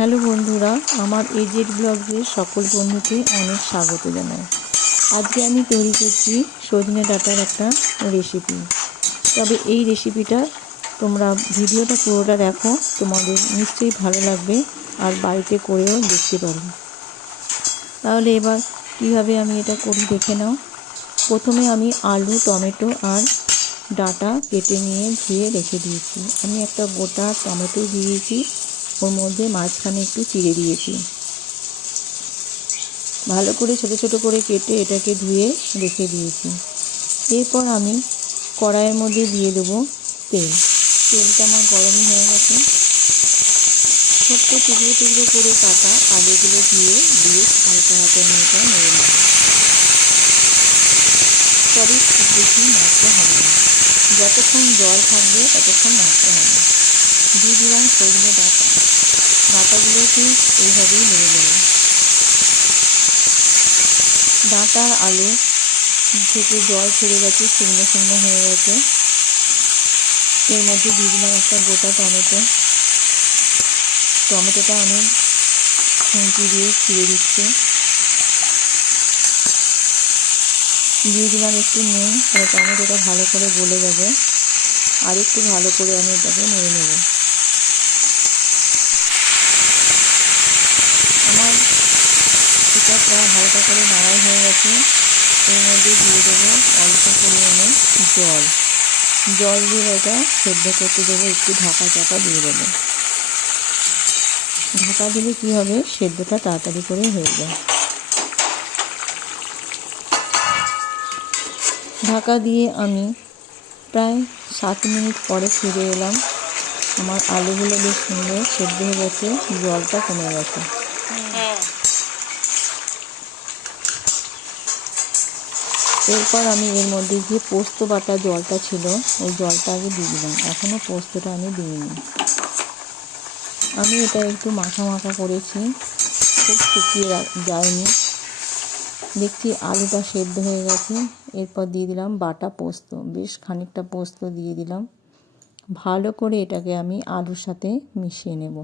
Hello বন্ধুরা, আমার AZ ব্লগের সকল বন্ধুকে অনেক স্বাগত জানাই। আজকে আমি তৈরি করছি সজনে ডাঁটার একটা রেসিপি। তবে এই রেসিপিটা তোমরা ভিডিওটা পুরোটা দেখো, তোমাদের নিশ্চয়ই ভালো লাগবে আর বাড়িতে করেও দেখতে পারবে। তাহলে এবার কীভাবে আমি এটা করি দেখে নাও। প্রথমে আমি আলু, টমেটো আর ডাঁটা কেটে নিয়ে ধুয়ে রেখে দিয়েছি। আমি একটা গোটা টমেটো দিয়েছি, ওর মধ্যে মাঝখানে একটু চিড়ে দিয়েছি। ভালো করে ছোট ছোট করে কেটে এটাকে ধুয়ে রেখে দিয়েছি। এরপর আমি কড়াইয়ের মধ্যে দিয়ে দেবো তেল। তেলটা আমার গরমই হয়ে গেছে। ছোট্ট টুকরো টুকরো করে কাটা আলুগুলো দিয়ে হালকা হাতে আমি এটা নেড়ে নেব। তবে খুব বেশি নাড়তে হবে না, যতক্ষণ জল থাকবে ততক্ষণ নাড়তে হবে। দিয়ে দিলাম সজনে ডাঁটাগুলোকে এইভাবেই নেড়ে দেবো। ডাঁটার আলু থেকে জল ছেড়ে গেছে, শুকনো শুকনো হয়ে গেছে। এর মধ্যে দিয়ে দিলাম একটা গোটা টমেটোটা আমি খুন্তি দিয়ে ছিঁড়ে দিচ্ছি। দিয়ে দিলাম একটু নুন, তাহলে টমেটোটা ভালো করে গলে যাবে। আর একটু ভালো করে আমি এটাকে নেড়ে নেব। আমার এটা প্রায় হালকা করে নাড়াই হয়ে গেছে। এর মধ্যে দিয়ে দেবো অল্প পরিমাণে জল দিয়ে এটা সেদ্ধ করতে দেবো। একটু ঢাকা দিয়ে দেবো। ঢাকা দিলে কী হবে, সেদ্ধটা তাড়াতাড়ি করে হয়ে যায়। ঢাকা দিয়ে আমি প্রায় 7 মিনিট পরে ফিরে এলাম। আমার আলুগুলো বেশ সুন্দর সেদ্ধ হয়ে গেছে, জলটা কমে গেছে। এরপর আমি এর মধ্যে যে পোস্ত বাটা জলটা ছিল, ওই জলটা আগে দিয়ে দিলাম। এখনও পোস্তটা আমি দিইনি। আমি এটা একটু মাখা করেছি, খুব শুকিয়ে যায়নি। দেখছি আলুটা সেদ্ধ হয়ে গেছে। এরপর দিয়ে দিলাম বাটা পোস্ত, বেশ খানিকটা পোস্ত দিয়ে দিলাম। ভালো করে এটাকে আমি আলুর সাথে মিশিয়ে নেব।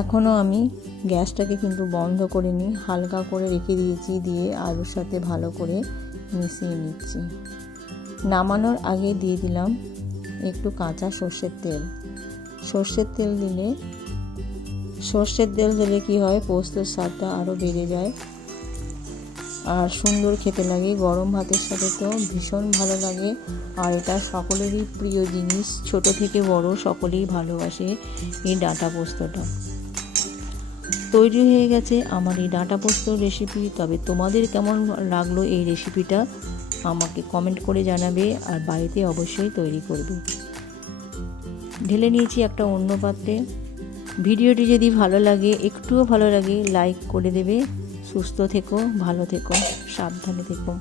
এখনও আমি গ্যাসটাকে কিন্তু বন্ধ করিনি, হালকা করে রেখে দিয়েছি। দিয়ে আলুর সাথে ভালো করে মিশিয়ে নিচ্ছি। নামানোর আগে দিয়ে দিলাম একটু কাঁচা সর্ষের তেল। সর্ষের তেল দিলে কি হয়, পোস্তর স্বাদটা আরও বেড়ে যায় আর সুন্দর খেতে লাগে। গরম ভাতের সাথে তো ভীষণ ভালো লাগে। আর এটা সকলেরই প্রিয় জিনিস, ছোট থেকে বড় সকলেই ভালোবাসে এই ডাঁটা পোস্তটা। তৈরি হয়ে গেছে আমার এই ডাঁটা পোস্তর রেসিপি। তবে তোমাদের কেমন লাগলো এই রেসিপিটা আমাকে কমেন্ট করে জানাবে, আর বাড়িতে অবশ্যই তৈরি করবে। ঢেলে নিয়েছি একটা অন্য পাত্রে। ভিডিওটি যদি একটুও ভালো লাগে লাইক করে দেবে। সুস্থ থেকো, ভালো থেকো, সাবধানে থেকো।